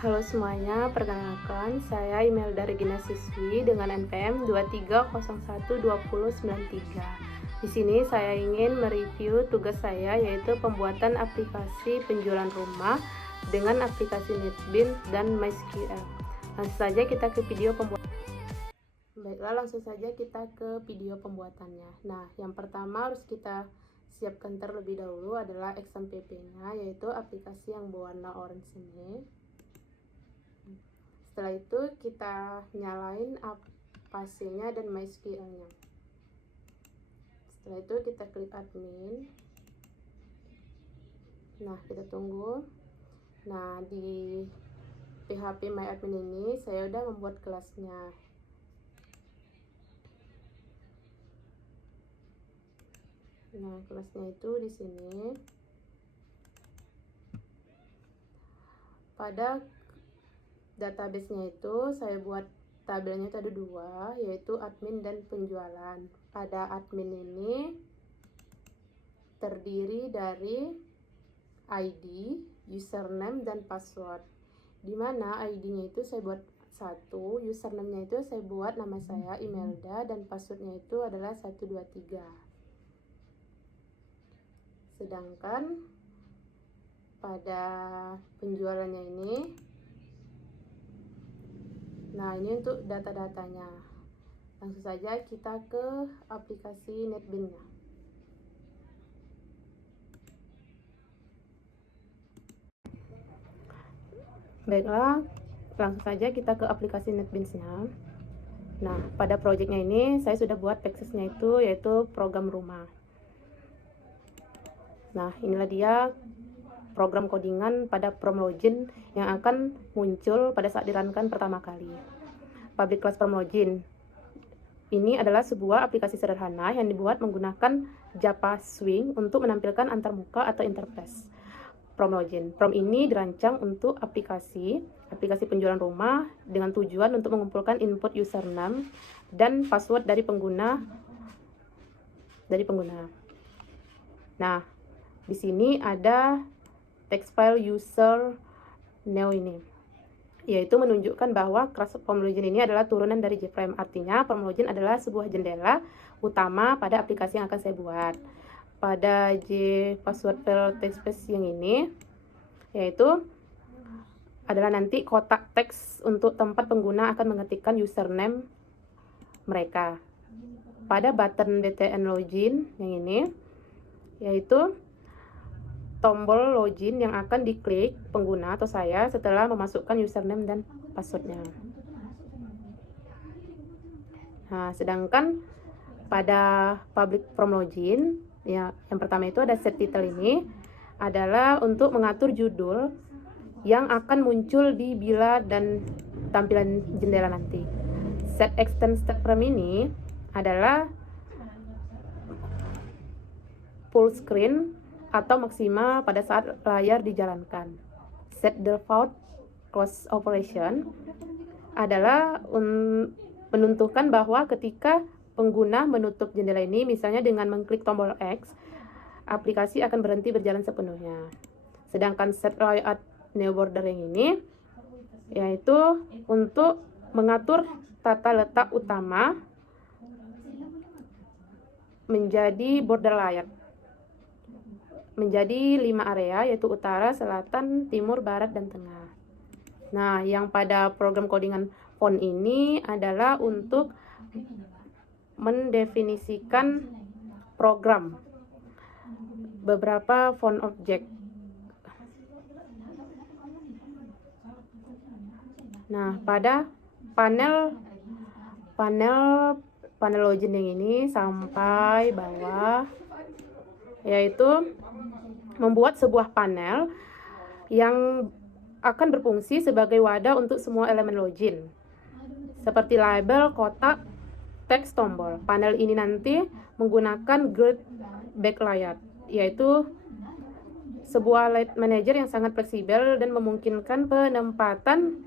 Halo semuanya, perkenalkan saya Imelda Regina Siswi dengan NPM 23012093. Di sini saya ingin mereview tugas saya, yaitu pembuatan aplikasi penjualan rumah dengan aplikasi NetBeans dan MySQL. Langsung saja kita ke video pembuatan. Baiklah, langsung saja kita ke video pembuatannya. Nah, yang pertama harus kita siapkan terlebih dahulu adalah XMPP-nya, yaitu aplikasi yang berwarna orange ini. Setelah itu kita nyalain aplikasinya dan MySQL-nya. Setelah itu kita klik admin. Nah, kita tunggu. Nah, di PHP My Admin ini saya udah membuat kelasnya. Nah, kelasnya itu di sini. Pada database-nya itu saya buat tabelnya itu ada dua, yaitu admin dan penjualan. Pada admin ini terdiri dari ID, username, dan password. Dimana ID-nya itu saya buat satu, username-nya itu saya buat nama saya Imelda, dan password-nya itu adalah 123. Sedangkan pada penjualannya ini, nah ini untuk data-datanya. Langsung saja kita ke aplikasi NetBeans-nya. Baiklah, langsung saja kita ke aplikasi NetBeans-nya. Nah, pada projectnya ini saya sudah buat teksnya itu, yaitu program rumah. Nah, inilah dia program codingan pada PromLogin yang akan muncul pada saat dirankan pertama kali. Public class PromLogin ini adalah sebuah aplikasi sederhana yang dibuat menggunakan Java Swing untuk menampilkan antarmuka atau interface PromLogin. Prom ini dirancang untuk aplikasi penjualan rumah dengan tujuan untuk mengumpulkan input username dan password dari pengguna. Nah, di sini ada text file user new ini, yaitu menunjukkan bahwa class PromLogin ini adalah turunan dari JFrame. Artinya PromLogin adalah sebuah jendela utama pada aplikasi yang akan saya buat. Pada password file text space yang ini, yaitu adalah nanti kotak teks untuk tempat pengguna akan mengetikkan username mereka. Pada button btn login yang ini, yaitu tombol login yang akan diklik pengguna atau saya setelah memasukkan username dan passwordnya. Nah, sedangkan pada public PromLogin, ya, yang pertama itu ada set title ini adalah untuk mengatur judul yang akan muncul di bila dan tampilan jendela nanti. Set extend step frame ini adalah full screen atau maksimal pada saat layar dijalankan. Set default close operation adalah menentukan bahwa ketika pengguna menutup jendela ini, misalnya dengan mengklik tombol X, aplikasi akan berhenti berjalan sepenuhnya. Sedangkan set layout new border yang ini, yaitu untuk mengatur tata letak utama menjadi border layout menjadi 5 area, yaitu utara, selatan, timur, barat, dan tengah. Nah, yang pada program codingan font ini adalah untuk mendefinisikan program beberapa font object. Nah, pada panel login yang ini sampai bawah, yaitu membuat sebuah panel yang akan berfungsi sebagai wadah untuk semua elemen login, seperti label, kotak, teks, tombol. Panel ini nanti menggunakan grid backlight, yaitu sebuah layout manager yang sangat fleksibel dan memungkinkan penempatan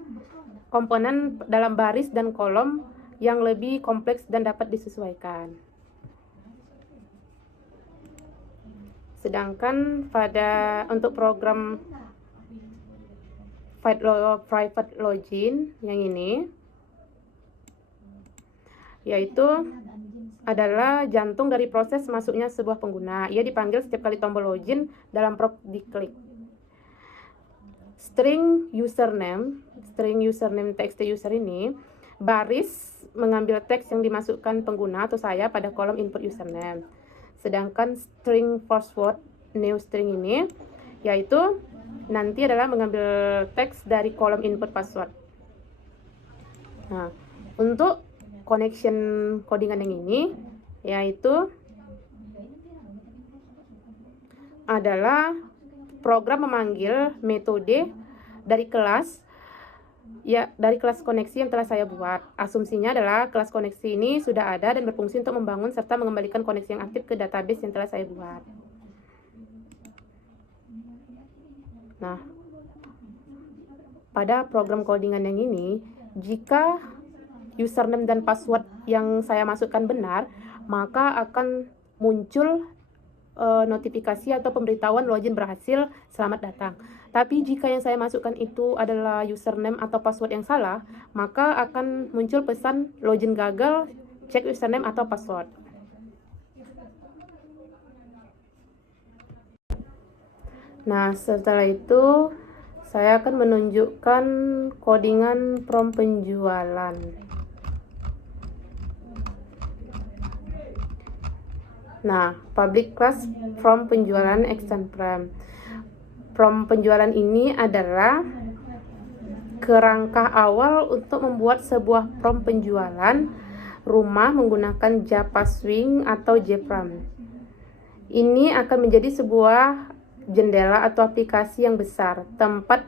komponen dalam baris dan kolom yang lebih kompleks dan dapat disesuaikan. Sedangkan untuk program private login yang ini, yaitu adalah jantung dari proses masuknya sebuah pengguna. Ia dipanggil setiap kali tombol login dalam prompt diklik. String username txt user ini baris mengambil teks yang dimasukkan pengguna atau saya pada kolom input username. Sedangkan string password new string ini yaitu nanti adalah mengambil teks dari kolom input password. Nah, untuk connection codingan yang ini yaitu adalah program memanggil metode dari kelas koneksi yang telah saya buat. Asumsinya adalah kelas koneksi ini sudah ada dan berfungsi untuk membangun serta mengembalikan koneksi yang aktif ke database yang telah saya buat. Nah, pada program codingan yang ini, jika username dan password yang saya masukkan benar, maka akan muncul notifikasi atau pemberitahuan login berhasil, selamat datang. Tapi jika yang saya masukkan itu adalah username atau password yang salah, maka akan muncul pesan login gagal, cek username atau password. Nah, setelah itu saya akan menunjukkan codingan prompt penjualan. Nah, public class prompt penjualan extend prompt. Prompt penjualan ini adalah kerangka awal untuk membuat sebuah prompt penjualan rumah menggunakan Java Swing atau JPROM. Ini akan menjadi sebuah jendela atau aplikasi yang besar, tempat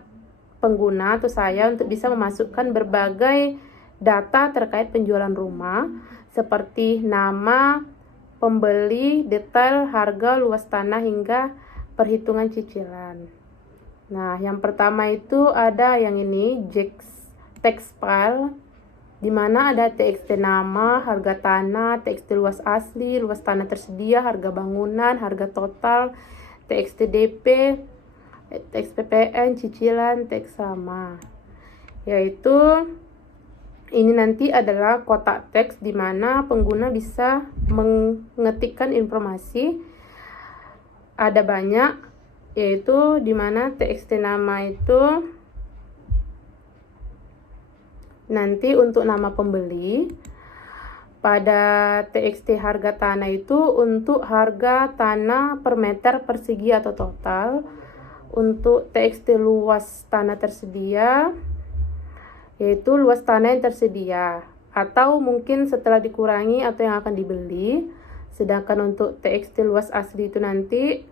pengguna atau saya untuk bisa memasukkan berbagai data terkait penjualan rumah seperti nama pembeli, detail, harga, luas tanah, hingga perhitungan cicilan. Nah, yang pertama itu ada yang ini, text file, di mana ada txt nama, harga tanah, txt luas asli, luas tanah tersedia, harga bangunan, harga total, txt DP, teks PPN, cicilan, teks sama. Yaitu ini nanti adalah kotak teks di mana pengguna bisa mengetikkan informasi. Ada banyak, yaitu di mana txt nama itu nanti untuk nama pembeli. Pada txt harga tanah itu untuk harga tanah per meter persegi atau total. Untuk txt luas tanah tersedia yaitu luas tanah yang tersedia atau mungkin setelah dikurangi atau yang akan dibeli. Sedangkan untuk txt luas asli itu nanti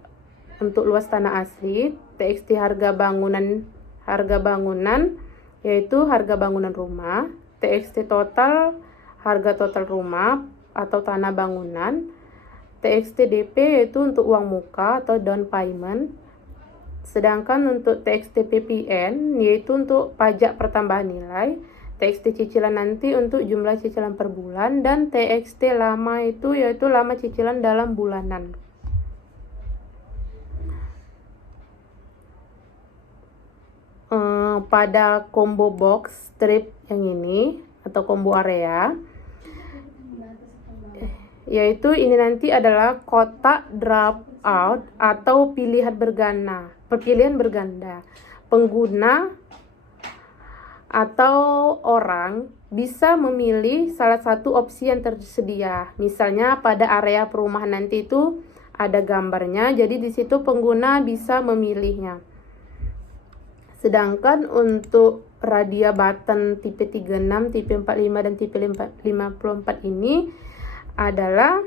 untuk luas tanah asli. Txt harga bangunan yaitu harga bangunan rumah. Txt total harga total rumah atau tanah bangunan. Txt DP yaitu untuk uang muka atau down payment. Sedangkan untuk txt PPN yaitu untuk pajak pertambahan nilai, txt cicilan nanti untuk jumlah cicilan per bulan, dan txt lama itu yaitu lama cicilan dalam bulanan. Pada combo box strip yang ini atau combo area, yaitu ini nanti adalah kotak drop out atau pilihan berganda. Pengguna atau orang bisa memilih salah satu opsi yang tersedia. Misalnya pada area perumahan nanti itu ada gambarnya, jadi di situ pengguna bisa memilihnya. Sedangkan untuk radia button tipe 36, tipe 45 dan tipe 54 ini adalah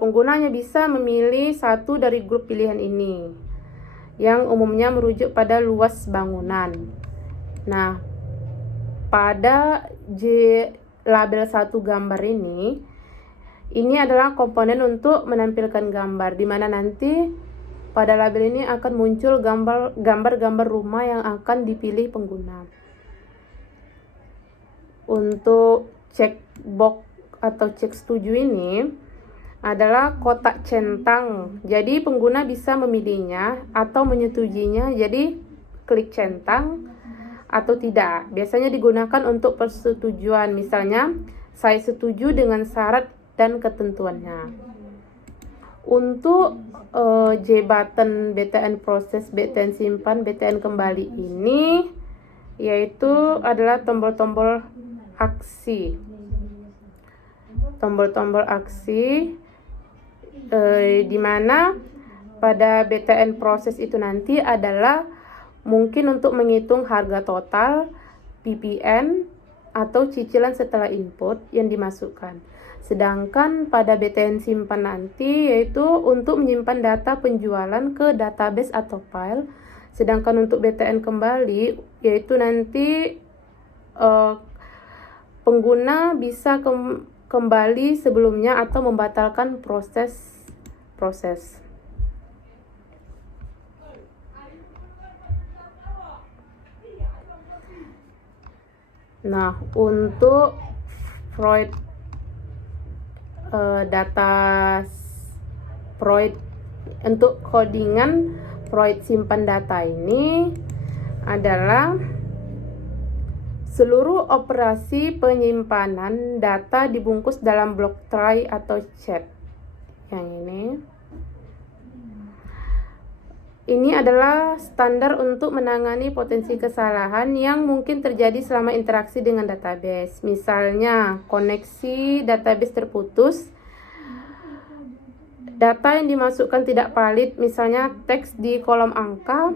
penggunanya bisa memilih satu dari grup pilihan ini yang umumnya merujuk pada luas bangunan. Nah, pada label satu gambar ini adalah komponen untuk menampilkan gambar, di mana nanti pada label ini akan muncul gambar-gambar rumah yang akan dipilih pengguna. Untuk checkbox atau cek setuju ini adalah kotak centang. Jadi pengguna bisa memilihnya atau menyetujuinya. Jadi klik centang atau tidak. Biasanya digunakan untuk persetujuan, misalnya saya setuju dengan syarat dan ketentuannya. Untuk J button BTN proses, BTN simpan, BTN kembali ini yaitu adalah tombol-tombol aksi. Tombol-tombol aksi di mana pada BTN proses itu nanti adalah mungkin untuk menghitung harga total, PPN, atau cicilan setelah input yang dimasukkan. Sedangkan pada BTN simpan nanti yaitu untuk menyimpan data penjualan ke database atau file. Sedangkan untuk BTN kembali yaitu nanti pengguna bisa kembali sebelumnya atau membatalkan proses. Nah, untuk Freud untuk codingan Freud simpan data ini adalah seluruh operasi penyimpanan data dibungkus dalam blok try atau chat. Yang ini adalah standar untuk menangani potensi kesalahan yang mungkin terjadi selama interaksi dengan database. Misalnya, koneksi database terputus, data yang dimasukkan tidak valid, misalnya teks di kolom angka,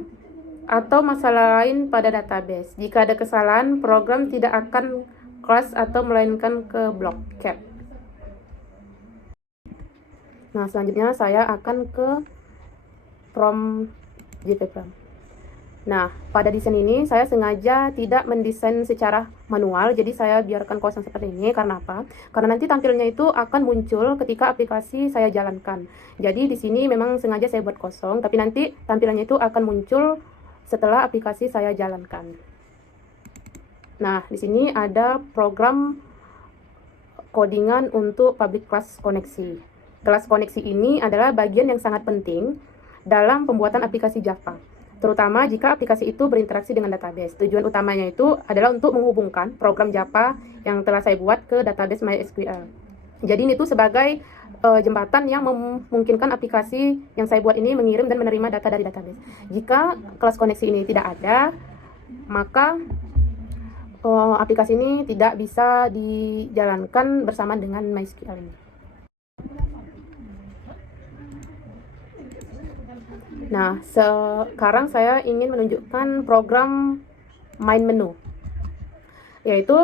atau masalah lain pada database. Jika ada kesalahan, program tidak akan crash atau melainkan ke blok cat. Nah, selanjutnya saya akan ke from JPram. Nah, pada desain ini saya sengaja tidak mendesain secara manual, jadi saya biarkan kosong seperti ini. Karena apa? Karena nanti tampilnya itu akan muncul ketika aplikasi saya jalankan. Jadi di sini memang sengaja saya buat kosong, tapi nanti tampilannya itu akan muncul setelah aplikasi saya jalankan. Nah, di sini ada program codingan untuk public class koneksi. Kelas koneksi ini adalah bagian yang sangat penting dalam pembuatan aplikasi Java, terutama jika aplikasi itu berinteraksi dengan database. Tujuan utamanya itu adalah untuk menghubungkan program Java yang telah saya buat ke database MySQL. Jadi ini tuh sebagai jembatan yang memungkinkan aplikasi yang saya buat ini mengirim dan menerima data dari database. Jika kelas koneksi ini tidak ada, maka aplikasi ini tidak bisa dijalankan bersama dengan MySQL ini. Nah, sekarang saya ingin menunjukkan program main menu. Yaitu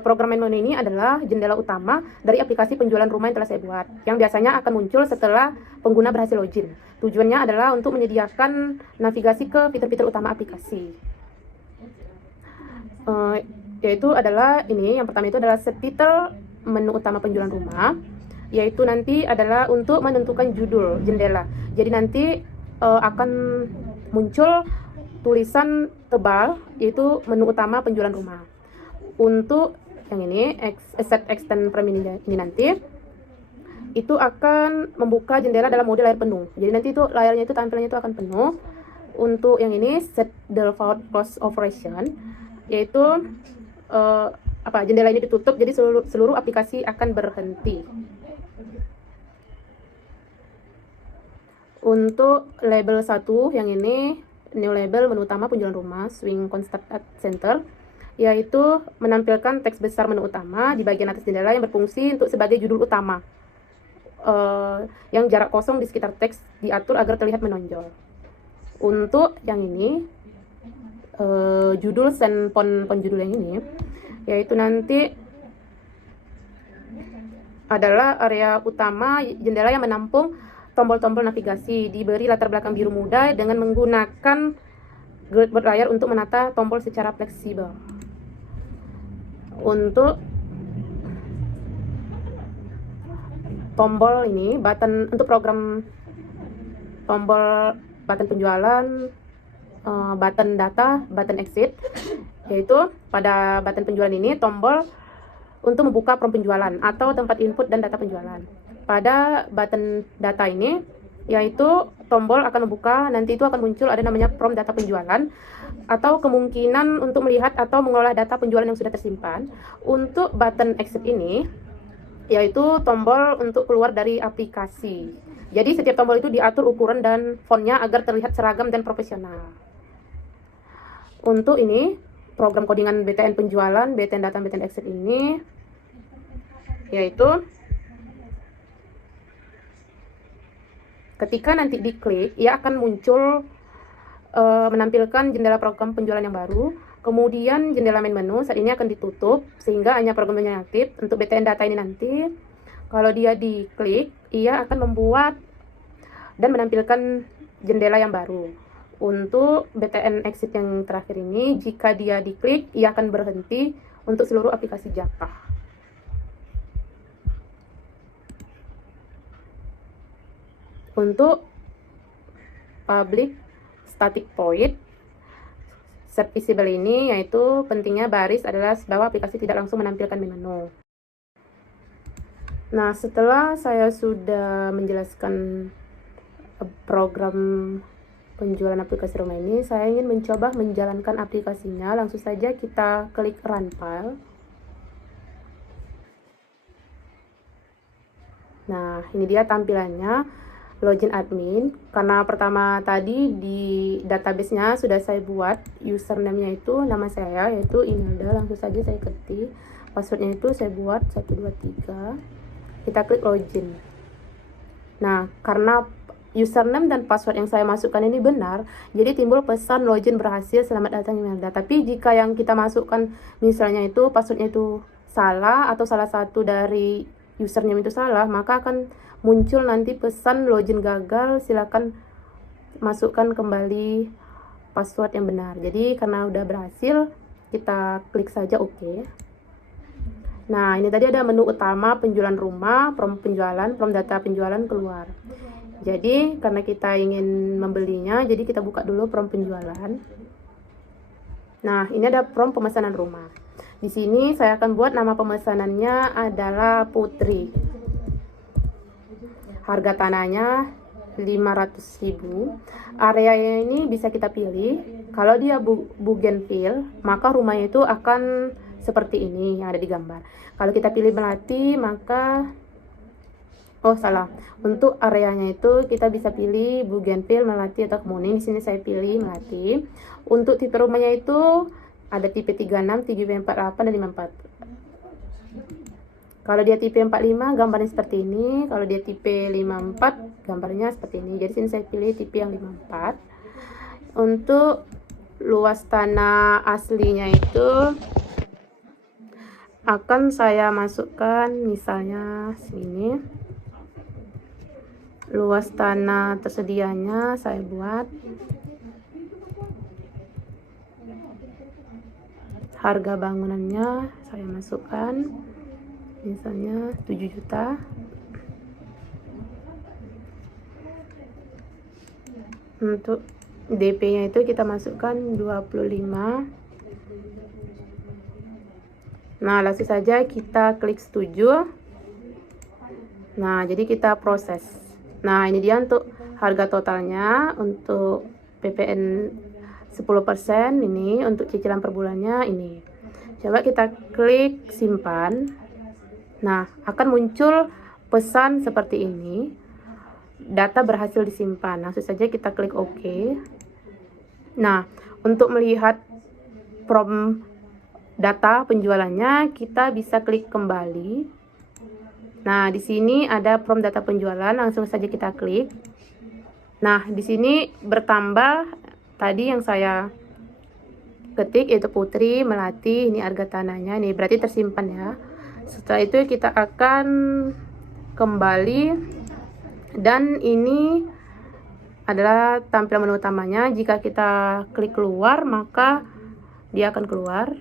program main menu ini adalah jendela utama dari aplikasi penjualan rumah yang telah saya buat, yang biasanya akan muncul setelah pengguna berhasil login. Tujuannya adalah untuk menyediakan navigasi ke fitur-fitur utama aplikasi. Yaitu adalah ini, yang pertama itu adalah set title menu utama penjualan rumah, yaitu nanti adalah untuk menentukan judul jendela. Jadi nanti akan muncul tulisan tebal yaitu menu utama penjualan rumah. Untuk yang ini set extend frame ini nanti itu akan membuka jendela dalam mode layar penuh. Jadi nanti itu layarnya itu tampilannya itu akan penuh. Untuk yang ini set default close operation yaitu jendela ini ditutup, jadi seluruh aplikasi akan berhenti. Untuk label 1 yang ini new label menu utama penjualan rumah swing constant at center, yaitu menampilkan teks besar menu utama di bagian atas jendela yang berfungsi untuk sebagai judul utama, yang jarak kosong di sekitar teks diatur agar terlihat menonjol. Untuk yang ini judul dan font judul yang ini, yaitu nanti adalah area utama jendela yang menampung tombol-tombol navigasi, diberi latar belakang biru muda dengan menggunakan grid berlayar untuk menata tombol secara fleksibel. Untuk tombol ini, button untuk program tombol button penjualan, button data, button exit, yaitu pada button penjualan ini tombol untuk membuka form penjualan atau tempat input dan data penjualan. Pada button data ini yaitu tombol akan membuka, nanti itu akan muncul ada namanya prompt data penjualan, atau kemungkinan untuk melihat atau mengolah data penjualan yang sudah tersimpan. Untuk button exit ini, yaitu tombol untuk keluar dari aplikasi. Jadi setiap tombol itu diatur ukuran dan fontnya agar terlihat seragam dan profesional. Untuk ini, program codingan BTN penjualan, BTN data, BTN exit ini, yaitu ketika nanti diklik, ia akan muncul menampilkan jendela program penjualan yang baru. Kemudian jendela main menu saat ini akan ditutup sehingga hanya programnya yang aktif. Untuk BTN data ini nanti, kalau dia diklik, ia akan membuat dan menampilkan jendela yang baru. Untuk BTN exit yang terakhir ini, jika dia diklik, ia akan berhenti untuk seluruh aplikasi Japa. Untuk public static void set visible ini, yaitu pentingnya baris adalah bahwa aplikasi tidak langsung menampilkan menu. Nah, setelah saya sudah menjelaskan program penjualan aplikasi rumah ini, saya ingin mencoba menjalankan aplikasinya. Langsung saja kita klik run file. Nah, ini dia tampilannya. Login admin, karena pertama tadi di database-nya sudah saya buat username-nya itu nama saya, yaitu Imelda. Langsung saja saya ketik, passwordnya itu saya buat 123, kita klik login. Nah, karena username dan password yang saya masukkan ini benar, jadi timbul pesan login berhasil, selamat datang Imelda. Tapi jika yang kita masukkan misalnya itu passwordnya itu salah, atau salah satu dari username itu salah, maka akan muncul nanti pesan login gagal, silakan masukkan kembali password yang benar. Jadi karena udah berhasil, kita klik saja OK. Nah, ini tadi ada menu utama penjualan rumah, prompt penjualan, prompt data penjualan keluar. Jadi karena kita ingin membelinya, jadi kita buka dulu prompt penjualan. Nah, ini ada prompt pemesanan rumah. Di sini saya akan buat nama pemesanannya adalah Putri. Harga tanahnya 500.000. Areanya ini bisa kita pilih. Kalau dia Bougainville, maka rumahnya itu akan seperti ini yang ada di gambar. Kalau kita pilih Melati, maka untuk areanya itu kita bisa pilih Bougainville, Melati, atau Kemuning. Di sini saya pilih Melati. Untuk tipe rumahnya itu ada tipe 36, tipe 48, dan 54. Kalau dia tipe 45, gambarnya seperti ini. Kalau dia tipe 54, gambarnya seperti ini. Jadi sini saya pilih tipe yang 54. Untuk luas tanah aslinya itu akan saya masukkan misalnya sini. Luas tanah tersedianya saya buat. Harga bangunannya saya masukkan misalnya 7 juta. Untuk DP-nya itu kita masukkan 25. Nah, langsung saja kita klik setuju. Nah, jadi kita proses. Nah, ini dia untuk harga totalnya. Untuk PPN 10%, ini untuk cicilan per bulannya ini. Coba kita klik simpan. Nah, akan muncul pesan seperti ini. Data berhasil disimpan. Langsung saja kita klik OK. Nah, untuk melihat prompt data penjualannya, kita bisa klik kembali. Nah, di sini ada prompt data penjualan, langsung saja kita klik. Nah, di sini bertambah tadi yang saya ketik, yaitu Putri, Melati, ini harga tanahnya, ini berarti tersimpan ya. Setelah itu kita akan kembali, dan ini adalah tampilan menu utamanya. Jika kita klik keluar, maka dia akan keluar.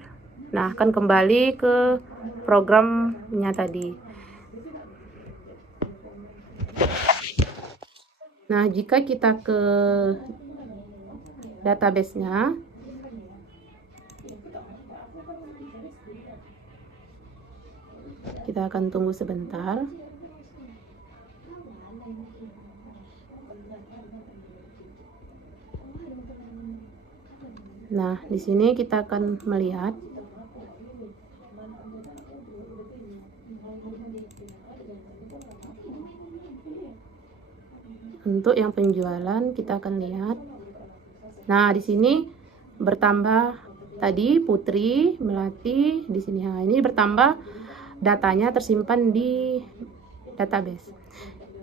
Nah, akan kembali ke programnya tadi. Nah, jika kita ke database-nya, kita akan tunggu sebentar. Nah, di sini kita akan melihat untuk yang penjualan, kita akan lihat. Nah, di sini bertambah tadi Putri, Melati di sini. Nah, ini bertambah, datanya tersimpan di database.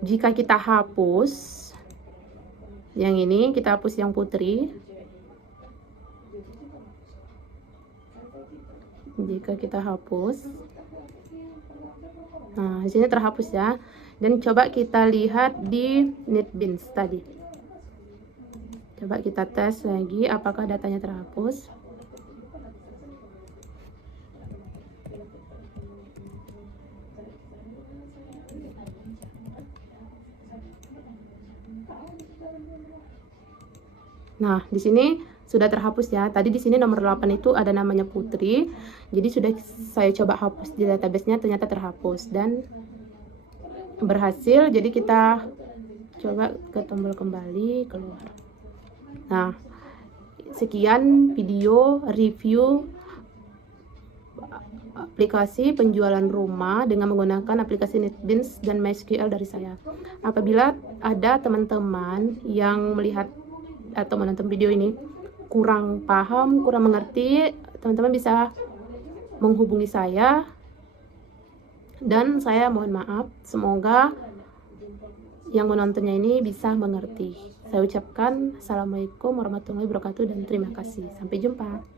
Jika kita hapus yang ini, kita hapus yang Putri. Jika kita hapus, nah di sini terhapus ya. Dan coba kita lihat di NetBeans tadi. Coba kita tes lagi apakah datanya terhapus. Nah, di sini sudah terhapus ya. Tadi di sini nomor 8 itu ada namanya Putri. Jadi sudah saya coba hapus di database-nya, ternyata terhapus dan berhasil. Jadi kita coba ke tombol kembali, keluar. Nah, sekian video review aplikasi penjualan rumah dengan menggunakan aplikasi NetBeans dan MySQL dari saya. Apabila ada teman-teman yang melihat atau menonton video ini kurang paham, kurang mengerti, teman-teman bisa menghubungi saya dan saya mohon maaf. Semoga yang menontonnya ini bisa mengerti. Saya ucapkan Assalamualaikum warahmatullahi wabarakatuh dan terima kasih. Sampai jumpa.